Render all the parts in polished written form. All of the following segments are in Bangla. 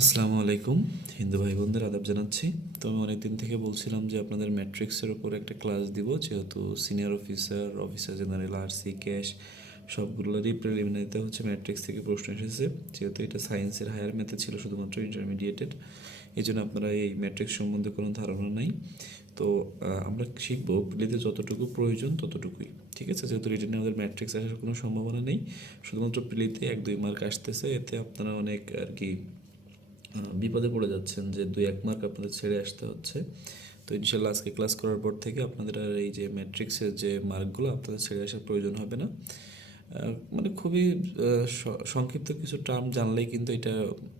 আসসালামু আলাইকুম হিন্দু ভাই বোনদের আদাব জানাচ্ছি। তো আমি অনেকদিন থেকে বলছিলাম যে আপনাদের ম্যাট্রিক্সের উপর একটা ক্লাস দিব, যেহেতু senior officer, officer general, RC, cash সবগুলোরই প্রিলিমিনারিতে হচ্ছে ম্যাট্রিক্স থেকে প্রশ্ন এসেছে। যেহেতু এটা সায়েন্সের হায়ার ম্যাথে ছিল শুধুমাত্র ইন্টারমিডিয়েটেড, এই জন্য আপনারা এই ম্যাট্রিক্স সম্বন্ধে কোনো ধারণা নাই। তো আমরা শিখবো প্রিলিতে যতটুকু প্রয়োজন ততটুকুই, ঠিক আছে? যেহেতু রিটেনে আমাদের ম্যাট্রিক্স আসার কোনো সম্ভাবনা নেই, শুধুমাত্র প্রিলিতে 1-2 মার্ক আসতেছে, এতে আপনারা অনেক আর কি বিপদে পড়ে যাচ্ছেন যে 2-1 মার্ক আপনাদের ছেড়ে আসতে হচ্ছে। তো ইনশাল্লাহ আজকে ক্লাস করার পর থেকে আপনাদের আর এই যে ম্যাট্রিক্সের যে মার্কগুলো আপনাদের ছেড়ে আসার প্রয়োজন হবে না। মানে খুবই সংক্ষিপ্ত কিছু টার্ম জানলেই কিন্তু এটা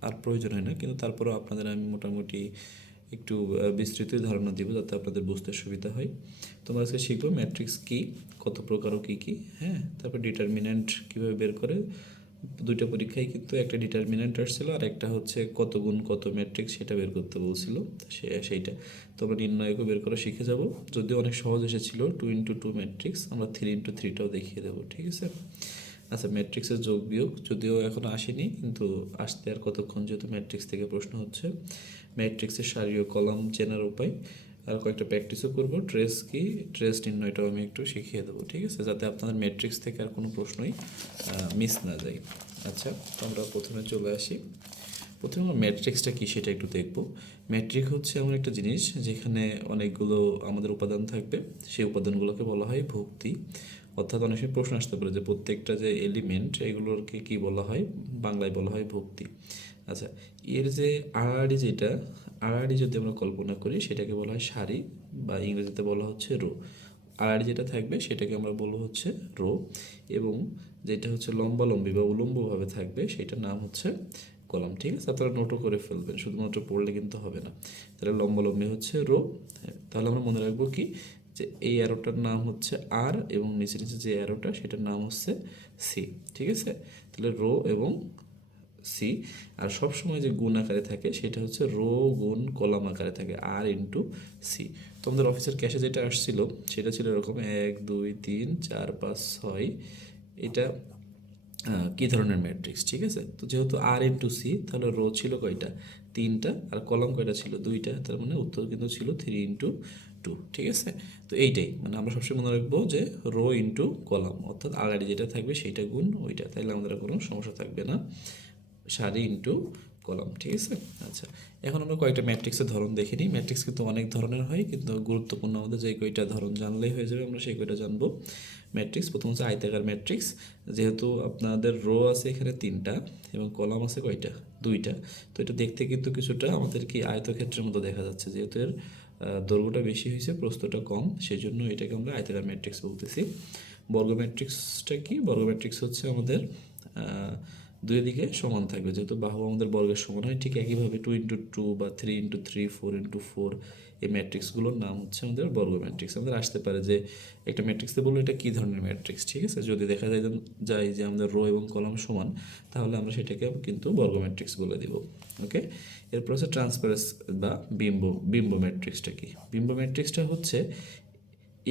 আর প্রয়োজন হয় না, কিন্তু তারপরেও আপনাদের আমি মোটামুটি একটু বিস্তৃত ধারণা দিব যাতে আপনাদের বুঝতে সুবিধা হয়। তোমরা আজকে শিখবো ম্যাট্রিক্স কী, কত প্রকার ও কী কী, হ্যাঁ, তারপর ডিটারমিন্যান্ট কীভাবে বের করে। দুইটা পরীক্ষায় কিন্তু একটা ডিটারমিনেন্ট আসছিল আর একটা হচ্ছে কত গুণ কত ম্যাট্রিক্স সেটা বের করতে বলছিল। সেইটা তো আমরা নির্ণয়কও বের করা শিখে যাব। যদিও অনেক সহজ এসেছিল 2x2 ম্যাট্রিক্স, আমরা 3x3টাও দেখিয়ে দেবো, ঠিক আছে? আচ্ছা, ম্যাট্রিক্সের যোগ বিয়োগ যদিও এখন আসেনি, কিন্তু আসতে আর কতক্ষণ, যেহেতু ম্যাট্রিক্স থেকে প্রশ্ন হচ্ছে। ম্যাট্রিক্সের সারি ও কলাম চেনার উপায় আর কয়েকটা প্র্যাকটিসও করবো। ট্রেস কি, ট্রেস নির্ণয়টাও আমি একটু শিখিয়ে দেবো, ঠিক আছে? যাতে আপনাদের ম্যাট্রিক্স থেকে আর কোনো প্রশ্নই মিস না যায়। আচ্ছা, তো আমরা প্রথমে চলে আসি। প্রথমে আমরা ম্যাট্রিক্সটা কী সেটা একটু দেখব। ম্যাট্রিক্স হচ্ছে এমন একটা জিনিস যেখানে অনেকগুলো আমাদের উপাদান থাকবে, সেই উপাদানগুলোকে বলা হয় ভুক্তি। অর্থাৎ অনেক সময় প্রশ্ন আসতে পারে যে প্রত্যেকটা যে এলিমেন্ট এগুলোকে কী বলা হয়, বাংলায় বলা হয় ভুক্তি। আচ্ছা, এর যে আড়াআড়ি যেটা, আড়াআড়ি যদি আমরা কল্পনা করি সেটাকে বলা হয় সারি, বা ইংরেজিতে বলা হচ্ছে রো। আড়াআড়ি যেটা থাকবে সেটাকে আমরা বলবো হচ্ছে রো, এবং যেটা হচ্ছে লম্বালম্বি বা উলম্বভাবে থাকবে সেটার নাম হচ্ছে কলাম, ঠিক আছে? আপনারা নোটও করে ফেলবেন, শুধুমাত্র পড়লে কিন্তু হবে না। তাহলে লম্বালম্বি হচ্ছে রো। হ্যাঁ, তাহলে আমরা মনে রাখবো কি, যে এই অ্যারোটার নাম হচ্ছে আর, এবং নিচে নিচে যে অ্যারোটা সেটার নাম হচ্ছে সি, ঠিক আছে? তাহলে রো এবং সি। আর সব সময় যে গুণ আকারে থাকে সেটা হচ্ছে রো গুণ কলাম আকারে থাকে, আর ইন্টু সি। তো আমাদের অফিসের ক্যাশে যেটা আসছিল সেটা ছিল এরকম 1 2 3 4 5 6। এটা কী ধরনের ম্যাট্রিক্স, ঠিক আছে? তো যেহেতু আর ইন্টু সি, তাহলে রো ছিল কয়টা, 3টা, আর কলাম কয়টা ছিল, 2টা। তার মানে উত্তর কিন্তু ছিল 3x2, ঠিক আছে? তো এইটাই মানে আমরা সবসময় মনে রাখবো যে রো ইন্টু কলাম, অর্থাৎ আড়াআড়ি যেটা থাকবে সেইটা গুণ ওইটা, তাইলে আমাদের আর কোনো সমস্যা থাকবে না। সারি ইন্টু কলাম, ঠিক আছে? আচ্ছা, এখন আমরা কয়েকটা ম্যাট্রিক্সের ধরন দেখে নিই। ম্যাট্রিক্স কিন্তু অনেক ধরনের হয়, কিন্তু গুরুত্বপূর্ণ আমাদের যে কয়টা ধরন জানলেই হয়ে যাবে, আমরা সেই কয়টা জানবো। ম্যাট্রিক্স প্রথম হচ্ছে আয়তাকার ম্যাট্রিক্স। যেহেতু আপনাদের রো আছে এখানে 3টা এবং কলাম আছে কয়টা, 2টা, তো এটা দেখতে কিন্তু কিছুটা আমাদের কি আয়তক্ষেত্রের মতো দেখা যাচ্ছে। যেহেতু এর দৈর্ঘ্যটা বেশি হয়েছে, প্রস্থটা কম, সেই জন্য এটাকে আমরা আয়তাকার ম্যাট্রিক্স বলতেছি। বর্গ ম্যাট্রিক্সটা কি? বর্গ ম্যাট্রিক্স হচ্ছে আমাদের দুই দিকে সমান থাকবে, যেহেতু বাহু আমাদের বর্গের সমান হয়, ঠিক একইভাবে 2x2 বা 3x3, 4x4, এই ম্যাট্রিক্সগুলোর নাম হচ্ছে আমাদের বর্গ ম্যাট্রিক্স। আমাদের আসতে পারে যে একটা ম্যাট্রিক্সে বললো এটা কী ধরনের ম্যাট্রিক্স, ঠিক আছে? যদি দেখা যায় যে আমাদের রো এবং কলাম সমান, তাহলে আমরা সেটাকে কিন্তু বর্গ ম্যাট্রিক্স বলে দিব। ওকে, এরপর হচ্ছে ট্রান্সপারেন্স বা বিম্ব ম্যাট্রিক্সটা কি? বিম্ব ম্যাট্রিক্সটা হচ্ছে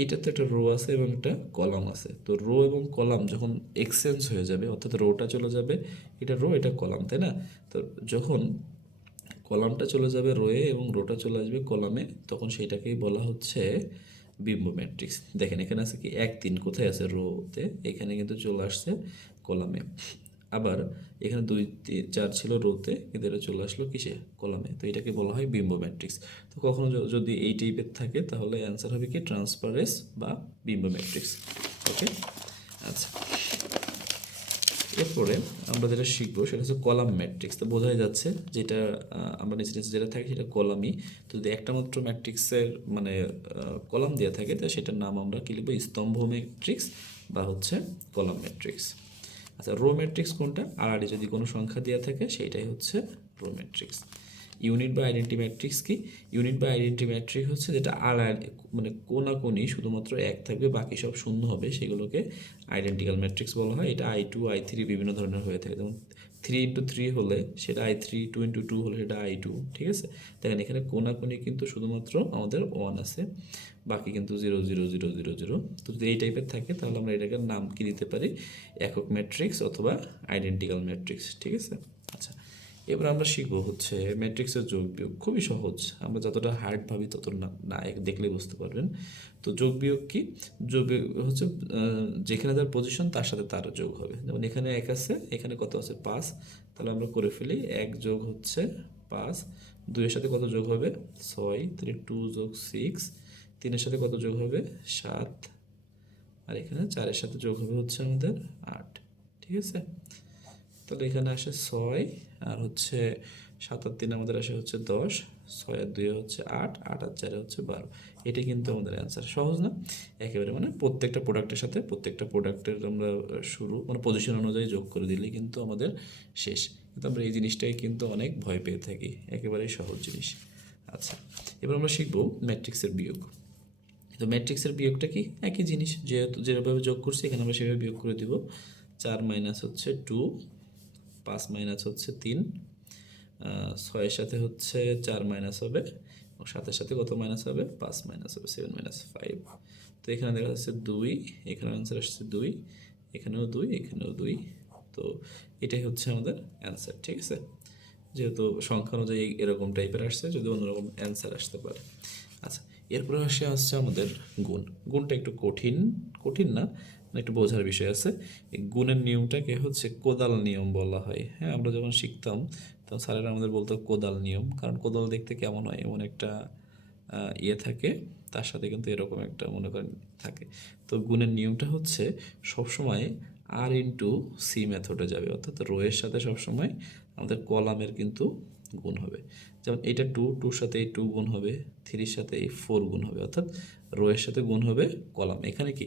এইটাতে একটা রো আছে এবং একটা কলাম আছে। তো রো এবং কলাম যখন এক্সচেঞ্জ হয়ে যাবে, অর্থাৎ রোটা চলে যাবে, এটা রো এটা কলাম, তাই না? তো যখন কলামটা চলে যাবে রোয়ে এবং রোটা চলে আসবে কলামে, তখন সেইটাকেই বলা হচ্ছে বিম্ব ম্যাট্রিক্স। দেখেন এখানে আছে কি 1 3, কোথায় আছে, রোতে, এখানে কিন্তু চলে আসছে কলামে। আবার এখানে 2 3 4 ছিল রোতে, কিন্তু এটা চলে আসলো কিসে, কলামে। তো এটাকে বলা হয় বিম্ব ম্যাট্রিক্স। তো কখনো যদি এই টাইপের থাকে তাহলে অ্যান্সার হবে কি ট্রান্সপারেন্স বা বিম্ব ম্যাট্রিক্স। ওকে, আচ্ছা, এরপরে আমরা যেটা শিখবো সেটা হচ্ছে কলাম ম্যাট্রিক্স। তো বোঝাই যাচ্ছে যেটা আমরা নিচে নিচে যেটা থাকে সেটা কলামই। তো যদি একটা মাত্র ম্যাট্রিক্সের মানে কলাম দেওয়া থাকে, তো সেটার নাম আমরা কী লিখবো, স্তম্ভ ম্যাট্রিক্স বা হচ্ছে কলাম ম্যাট্রিক্স। আচ্ছা, রো ম্যাট্রিক্স কোনটা? আড়াআড়ি যদি কোনো সংখ্যা দেওয়া থাকে সেইটাই হচ্ছে রো ম্যাট্রিক্স। ইউনিট বা আইডেন্টি ম্যাট্রিক্স কি? ইউনিট বা আইডেন্টি ম্যাট্রিক্স হচ্ছে যেটা আড়াআড়ি মানে কোনাকুনি শুধুমাত্র 1 থাকবে, বাকি সব শূন্য হবে, সেগুলোকে আইডেন্টিক্যাল ম্যাট্রিক্স বলা হয়। এটা I2 I3 বিভিন্ন ধরনের হয়ে থাকে। যেমন 3x3 হলে সেটা I3, 2x2 হলে সেটা I2, ঠিক আছে? দেখেন এখানে কোনাকুনি কিন্তু শুধুমাত্র আমাদের 1 আছে, বাকি কিন্তু 0 0 0 0 0। তো যদি এই টাইপের থাকে তাহলে আমরা এটাকে নাম কি দিতে পারি, একক ম্যাট্রিক্স অথবা আইডেন্টিক্যাল ম্যাট্রিক্স, ঠিক আছে? আচ্ছা, এবার আমরা শিখবো হচ্ছে ম্যাট্রিক্সের যোগ বিয়োগ, খুবই সহজ, আমরা যতটা হার্ড ভাবি তত না না দেখলেই বুঝতে পারবেন। তো যোগ বিয়োগ কি? যোগ বিয়োগ হচ্ছে যেখানে তার পজিশন তার সাথে তার যোগ হবে। যেমন এখানে 1 আছে, এখানে কত আছে 5, তাহলে আমরা করে ফেলি 1 যোগ হচ্ছে 5, 2 এর সাথে কত যোগ হবে 6, তাহলে 2 যোগ 6, 3 এর সাথে কত যোগ হবে 7, আর এখানে 4 এর সাথে যোগ হবে হচ্ছে আমাদের 8। ঠিক আছে, তাহলে এখানে আসে 6, আর হচ্ছে 7 আর 3 আমাদের আসে হচ্ছে 10, 6 আর 2 হচ্ছে 8, 8 আর 4 হচ্ছে 12। এটা কিন্তু আমাদের অ্যান্সার। সহজ না একেবারে, মানে প্রত্যেকটা প্রোডাক্টের সাথে প্রত্যেকটা প্রোডাক্টের আমরা শুরু মানে পজিশন অনুযায়ী যোগ করে দিলেই কিন্তু আমাদের শেষ। কিন্তু আমরা এই জিনিসটাই কিন্তু অনেক ভয় পেয়ে থাকি, একেবারেই সহজ জিনিস। আচ্ছা, এবার আমরা শিখবো ম্যাট্রিক্সের বিয়োগ। তো ম্যাট্রিক্সের বিয়োগটা কি? একই জিনিস, যেহেতু যেভাবে যোগ করছি এখানে আমরা সেভাবে বিয়োগ করে দিব। 4 মাইনাস হচ্ছে 2, 5 মাইনাস হচ্ছে 3, 6 সাথে হচ্ছে 4 মাইনাস হবে, এবং 7 সাথে কত মাইনাস হবে 5 মাইনাস হবে, 7 মাইনাস 5। তো এখানে দেখা যাচ্ছে 2, এখানে অ্যান্সার আসছে 2, এখানেও 2, এখানেও 2। তো এটাই হচ্ছে আমাদের অ্যান্সার। ঠিক আছে, যেহেতু সংখ্যা অনুযায়ী এরকম টাইপের আসছে, যদি অন্যরকম অ্যান্সার আসতে পারে। আচ্ছা, এরপরে আসছে আমাদের গুণ। গুণটা একটু কঠিন, কঠিন না, মানে একটু বোঝার বিষয় আছে। এই গুণের নিয়মটাকে হচ্ছে কোদাল নিয়ম বলা হয়। হ্যাঁ, আমরা যখন শিখতাম তখন স্যারেরা আমাদের বলতো কোদাল নিয়ম, কারণ কোদাল দেখতে কেমন হয়, এমন একটা ইয়ে থাকে, তার সাথে কিন্তু এরকম একটা মনে করেন থাকে। তো গুণের নিয়মটা হচ্ছে সবসময় আর ইন্টু সি মেথডে যাবে, অর্থাৎ রোয়ের সাথে সবসময় আমাদের কলামের কিন্তু গুণ হবে। যেমন এইটা 2, 2-র সাথে এই 2 গুণ হবে, 3-র সাথে এই 4 গুণ হবে, অর্থাৎ রোয়ের সাথে গুণ হবে কলাম। এখানে কি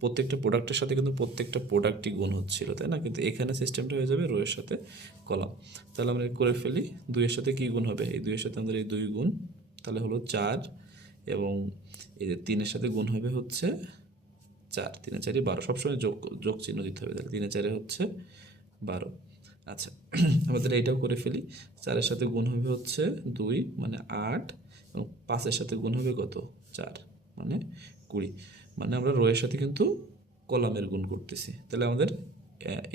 প্রত্যেকটা প্রোডাক্টের সাথে কিন্তু প্রত্যেকটা প্রোডাক্টই গুণ হচ্ছিল, তাই না? কিন্তু এখানে সিস্টেমটা হয়ে যাবে রোয়ের সাথে কলাম। তাহলে আমরা করে ফেলি, 2-এর সাথে কী গুণ হবে, এই 2-এর সাথে আমাদের এই 2 গুণ, তাহলে হলো 4, এবং এই যে 3-এর সাথে গুণ হবে হচ্ছে 4, 3 4 12, সবসময় যোগ যোগ চিহ্ন দিতে হবে, তাহলে 3 4 হচ্ছে 12। আচ্ছা, আমাদের এইটাও করে ফেলি, 4-এর সাথে গুণ হবে হচ্ছে 2 মানে 8, এবং 5-এর সাথে গুণ হবে কত 4 মানে 20। মানে আমরা রোয়ের সাথে কিন্তু কলামের গুণ করতেছি, তাহলে আমাদের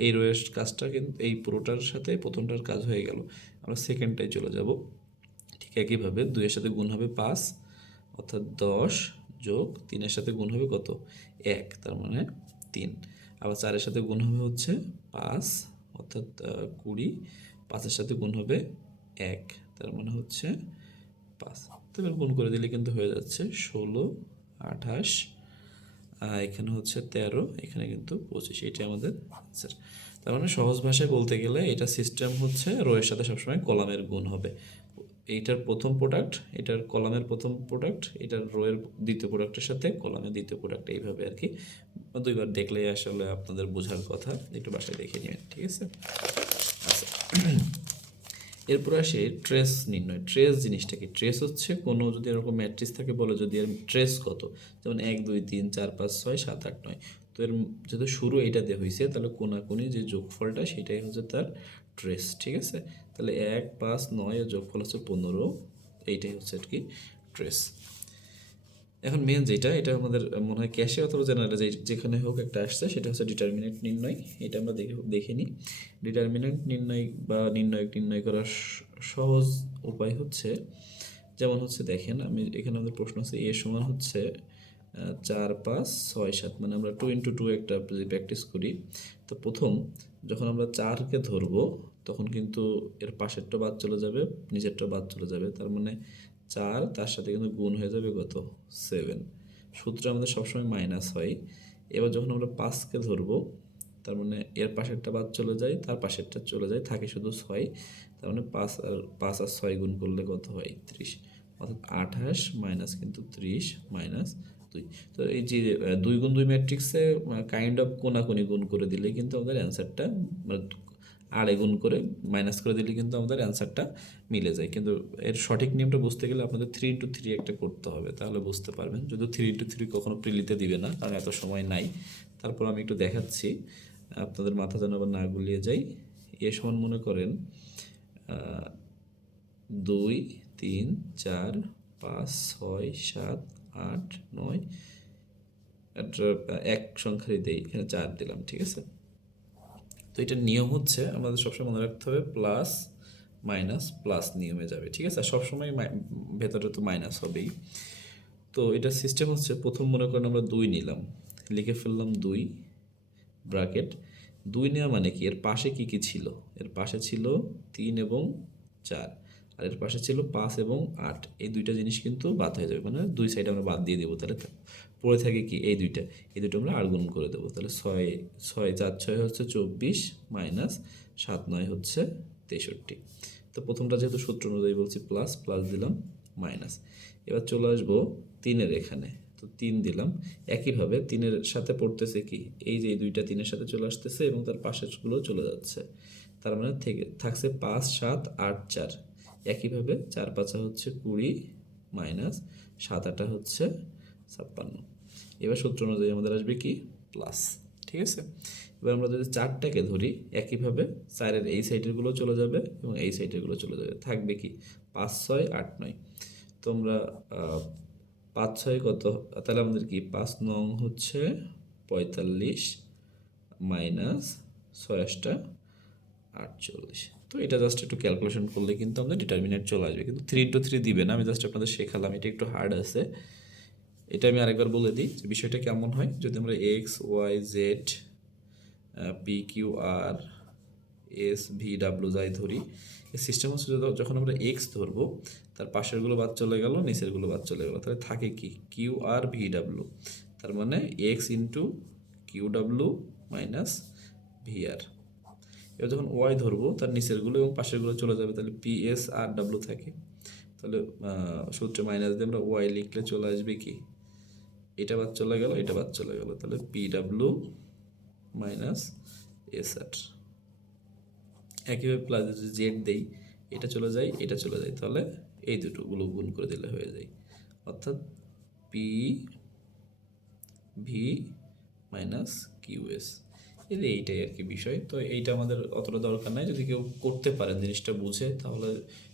এই রোয়ের কাজটা কিন্তু এই পুরোটার সাথে প্রথমটার কাজ হয়ে গেল। আমরা সেকেন্ডটায় চলে যাব। ঠিক একইভাবে 2-এর সাথে গুণ হবে 5, অর্থাৎ 10, যোগ 3-এর সাথে গুণ হবে কত 1, তার মানে 3। আবার 4-এর সাথে গুণ হবে হচ্ছে 5, অর্থাৎ 20, 5-এর সাথে গুণ হবে 1, তার মানে হচ্ছে 5। তো এবার গুণ করে দিলে কিন্তু হয়ে যাচ্ছে 16, 28, এখানে হচ্ছে 13, এখানে কিন্তু 25। এটাই আমাদের আনসার। তার মানে সহজ ভাষায় বলতে গেলে এটা সিস্টেম হচ্ছে রোয়ের সাথে সবসময় কলামের গুণ হবে। এইটার প্রথম প্রোডাক্ট, এটার কলামের প্রথম প্রোডাক্ট, এটার রোয়ের দ্বিতীয় প্রোডাক্টের সাথে কলামের দ্বিতীয় প্রোডাক্ট, এইভাবে আর কি। 2বার দেখলেই আসলে আপনাদের বোঝার কথা, একটু বাসায় দেখে নেবেন। ঠিক আছে, আচ্ছা, এরপর আসে ট্রেস নির্ণয়। ট্রেস জিনিসটা কি? ট্রেস হচ্ছে কোনো যদি এরকম ম্যাট্রিক্স থাকে, বলে যদি এর ট্রেস কত, যেমন 1 2 3 4 5 6 7 8 9, তো এর যেহেতু শুরু এইটা দিয়ে হয়েছে, তাহলে কোনাকুনি যে যোগফলটা সেটাই হচ্ছে তার ট্রেস। ঠিক আছে, তাহলে 1 5 9 এর যোগফল হচ্ছে 15, এইটাই হচ্ছে আর কি ট্রেস। এখন মেন যেটা, এটা আমাদের মনে হয় ক্যাশে অথবা জেনারেলে যেখানে হোক একটা আসছে, সেটা হচ্ছে ডিটারমিনেন্ট নির্ণয়। এটা আমরা দেখে নিই। ডিটারমিনেন্ট নির্ণয় বা নির্ণয় করার সহজ উপায় হচ্ছে, যেমন হচ্ছে দেখেন, আমি এখানে আমাদের প্রশ্ন আছে এ সমান হচ্ছে 4 5 6 7, মানে আমরা 2 × 2 একটা যদি প্র্যাকটিস করি, তো প্রথম যখন আমরা 4কে ধরবো তখন কিন্তু এর পাশেরটা বাদ চলে যাবে, নিচেরটা বাদ চলে যাবে, তার মানে 4 তার সাথে কিন্তু গুণ হয়ে যাবে কত 7। সূত্র আমাদের সবসময় মাইনাস হয়। এবার যখন আমরা 5কে ধরবো, তার মানে এর পাশেরটা বাদ চলে যায়, তার পাশেরটা চলে যায়, থাকে শুধু 6, তার মানে 5 আর 6 গুণ করলে কত হয় 30, অর্থাৎ 28 মাইনাস কিন্তু 30 মাইনাস 2। তো এই যে 2 গুণ 2 ম্যাট্রিক্সে কাইন্ড অফ কোনাকুনি গুণ করে দিলে কিন্তু আমাদের অ্যান্সারটা, মানে আড়ে গুণ করে মাইনাস করে দিলে কিন্তু আমাদের অ্যান্সারটা মিলে যায়। কিন্তু এর সঠিক নিয়মটা বুঝতে গেলে আপনাদের 3 × 3 একটা করতে হবে, তাহলে বুঝতে পারবেন। যদিও 3 × 3 কখনো প্রিলিতে দিবে না, কারণ এত সময় নাই। তারপর আমি একটু দেখাচ্ছি, আপনাদের মাথা যেন আবার না গুলিয়ে যায়। এ সমান মনে করেন 2 3 4 5 6 7 8 9, একটা এক সংখ্যারই দেই, এখানে 4 দিলাম। ঠিক আছে, তো এটার নিয়ম হচ্ছে আমাদের সবসময় মনে রাখতে হবে প্লাস মাইনাস প্লাস নিয়মে যাবে, ঠিক আছে? আর সবসময় ভেতরে তো মাইনাস হবেই। তো এটা সিস্টেম হচ্ছে, প্রথম মনে করেন আমরা 2 নিলাম, লিখে ফেললাম 2 ব্র্যাকেট। 2 নেওয়া মানে কি, এর পাশে কি কি ছিল? এর পাশে ছিল 3 এবং 4, আর এর পাশে ছিল 5 এবং 8। এই দুইটা জিনিস কিন্তু বাদ হয়ে যাবে, মানে দুই সাইডে আমরা বাদ দিয়ে দেবো। তাহলে পড়ে থাকে কি, এই দুইটা আমরা আর গুণ করে দেবো। তাহলে 6 6 4 6 হচ্ছে 24 মাইনাস 7 9 হচ্ছে 63। তো প্রথমটা যেহেতু সূত্র অনুযায়ী বলছি প্লাস, প্লাস দিলাম, মাইনাস। এবার চলে আসবো 3-এর এখানে, তো 3 দিলাম। একইভাবে 3-এর সাথে পড়তেছে কি, এই যে এই দুইটা 3-এর সাথে চলে আসতেছে এবং তার পাশেরগুলো চলে যাচ্ছে। তার মানে থেকে থাকছে 5 7 8 4। একইভাবে 4 5 হচ্ছে 20 মাইনাস 7 8 হচ্ছে 56। এবার সূত্র অনুযায়ী আমাদের আসবে কি, প্লাস, ঠিক আছে? এবার আমরা যদি 4টাকে ধরি, একইভাবে 4-এর এই সাইডেরগুলো চলে যাবে এবং এই সাইডেরগুলো চলে যাবে, থাকবে কি 5 6 8 9। তো আমরা 5 6 কত, তাহলে আমাদের কি 5 নং হচ্ছে 45 মাইনাস 6 8 48। তো এটা জাস্ট একটু ক্যালকুলেশন করলে কিন্তু আমাদের ডিটারমিনেন্ট চলে আসবে, কিন্তু 3 × 3 দিবে না, আমি জাস্ট আপনাদের শেখালাম, এটা একটু হার্ড আছে। এটা আমি আরেকবার বলে দিই যে বিষয়টা কেমন হয়। যদি আমরা X Y Z P Q R S V W যাই ধরি, এই সিস্টেম হচ্ছে যখন আমরা এক্স ধরবো, তার পাশেরগুলো বাদ চলে গেল, নিচেরগুলো বাদ চলে গেল, তাহলে থাকে কি কিউ আর ভি ডাব্লিউ। তার মানে X into Q W minus V R. এবার যখন ওয়াই ধরবো, তার নিচেরগুলো এবং পাশেরগুলো চলে যাবে, তাহলে পি এস আর ডাব্লিউ থাকে। তাহলে সূত্রে মাইনাস দিয়ে আমরা ওয়াই লিখলে চলে আসবে কি, এটা বাদ চলে গেল, এটা বাদ চলে গেল, তাহলে পি ডাব্লিউ মাইনাস এস আর। একইভাবে প্লাস যদি জেড দেই, এটা চলে যায়, এটা চলে যায়, তাহলে এই দুটোগুলো গুণ করে দিলে হয়ে যায়, অর্থাৎ পি ভি মাইনাস কিউএস। এইটাই আর কি বিষয়। তো এইটা আমাদের অতটা দরকার নাই, যদি কেউ করতে পারেন জিনিসটা বুঝে, তাহলে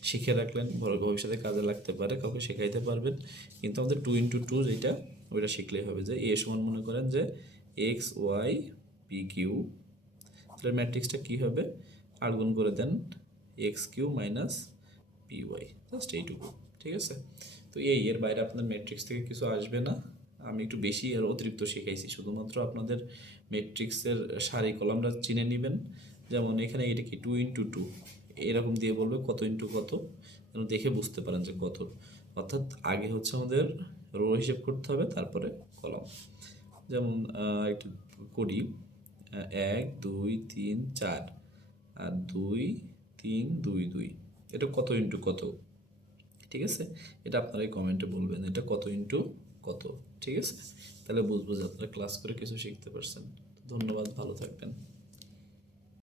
শিখে রাখলেন, ভবিষ্যতে কাজে লাগতে পারে, কাউকে শেখাইতে পারবেন। কিন্তু আমাদের 2 × 2 যেটা, ওইটা শিখলেই হবে। যে এ সমান মনে করেন যে এক্স ওয়াই পি কিউ, তাহলে ম্যাট্রিক্সটা কী হবে, আর গুণ করে দেন X Q minus P Y, just এইটুকু, ঠিক আছে? তো এর বাইরে আপনার ম্যাট্রিক্স থেকে কিছু আসবে না। আমি একটু বেশি আর অতিরিক্ত শিখাইছি, শুধুমাত্র আপনাদের ম্যাট্রিক্সের সারি কলামটা চিনে নেবেন। যেমন এখানে এটা কি 2 × 2, এরকম দিয়ে বলবে কত ইন্টু কত, যেন দেখে বুঝতে পারেন যে কত। অর্থাৎ আগে হচ্ছে আমাদের রো হিসেব করতে হবে, তারপরে কলাম। যেমন একটু করি, 1 2 3 4 আর 2 3 2 2, এটা কত ইন্টু কত, ঠিক আছে? এটা আপনারাই কমেন্টে বলবেন এটা কত ইন্টু কত, ঠিক আছে? তাহলে বুঝবো যে আপনারা ক্লাস করে কিছু শিখতে পারছেন। ধন্যবাদ, ভালো থাকবেন।